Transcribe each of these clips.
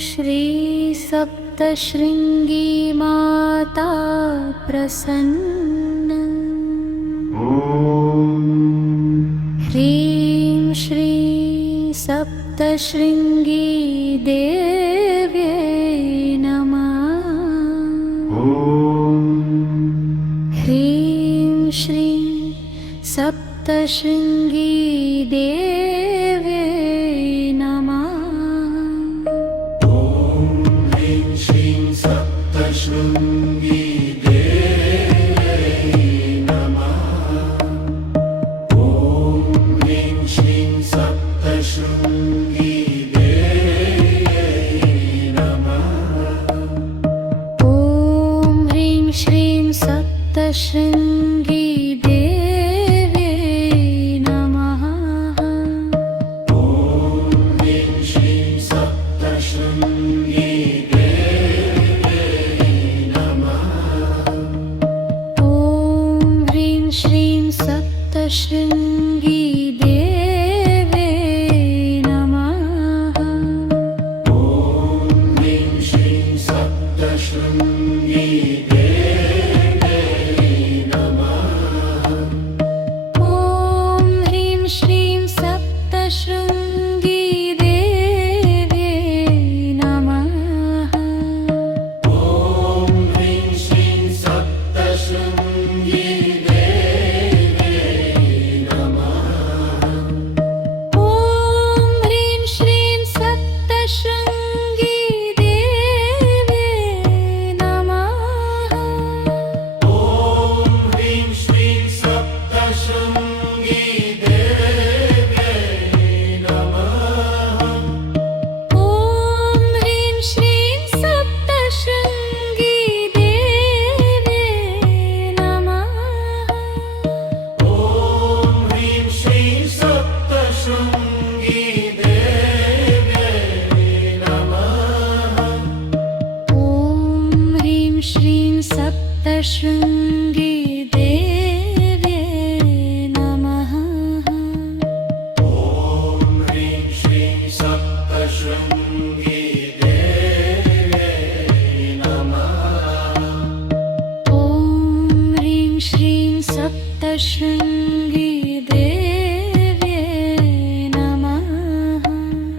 श्री सप्तशृंगी माता प्रसन्न। ह्रीं श्री सप्तशृंगी देव्यै नमः। ह्रीं श्री सप्तशृंगी देव्यै नमः। सप्तशृंगी देव्यै नमः। ॐ ह्रीं श्रीं सप्तशृंगी देव्यै नमः। ॐ ह्रीं श्रीं सप्तशृंगी देव्यै नमः। ॐ ह्रीं श्रीं सप्तशृंगी सप्तशृंगी देव्यै नमः। ॐ ह्रीं श्रीं सप्तशृंगी देव्यै नमः। ॐ ह्रीं श्रीं सप्तशृंगी देव्यै नमः। ॐ ह्रीं श्रीं सप्तशृंगी सप्तशृंगी देव्यै नमः। ॐ ह्रीं श्रीं सप्तशृंगी देव्यै नमः। ॐ ह्रीं श्रीं सप्तशृंगी देव्यै नमः। ॐ ह्रीं श्रीं सप्तशृंगी सप्तशृंगी देव्यै नमः। ॐ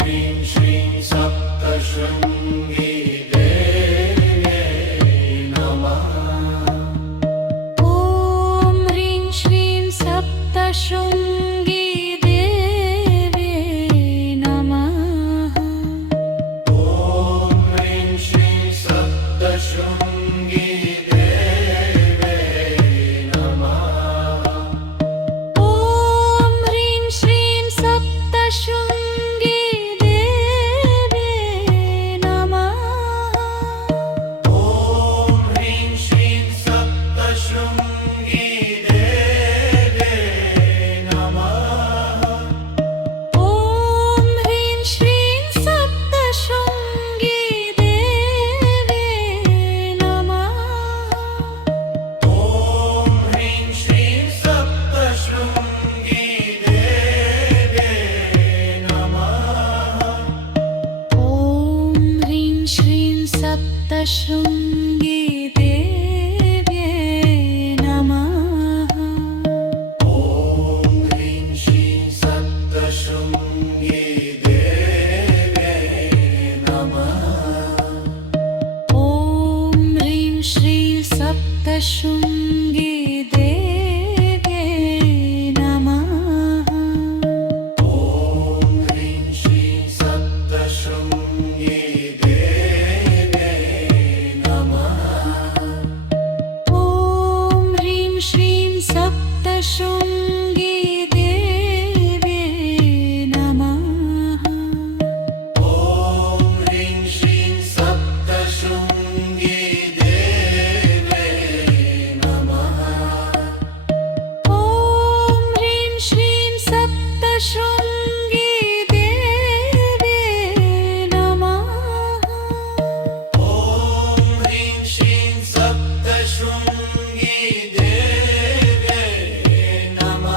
ह्रीं श्रीं सप्तशृंगी देव्यै नमः। ॐ ह्रीं श्रीं सप्तशृंगी देव्यै नमः। ॐ ह्रीं श्रीं सप्तशृंगी सप्तशृंगी देव्यै नमः। ॐ ह्रीं श्रीं सप्तशृंगी देव्यै नमः। ॐ ह्रीं श्रीं सप्तशृंगी देव्यै नमः। ॐ ह्रीं श्रीं सप्तशृंगी सप्तशृंगी देव्यै नमः। ॐ ह्रीं श्रीं सप्तशृंगी देव्यै नमः। ॐ ह्रीं श्रीं सप्तशृंगी देव्यै नमः। ॐ ह्रीं श्रीं सप्तशृंगी देव्यै नमः।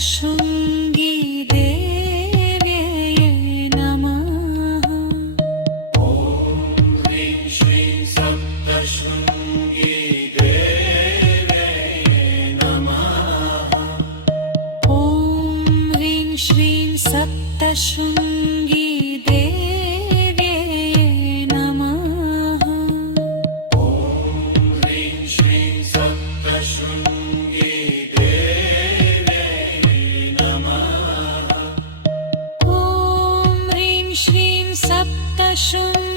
सप्तशृङ्गी देव्यै नमः ॐ ह्रीं श्रीं सप्तशृङ्गी देव्यै नमः ॐ ह्रीं श्रीं सप्तशृङ्गी देव्यै नमः ॐ ह्रीं श्रीं सप्तशृङ्गी देव्यै नमः ॐ ह्रीं श्रीं सप्तशृङ्गी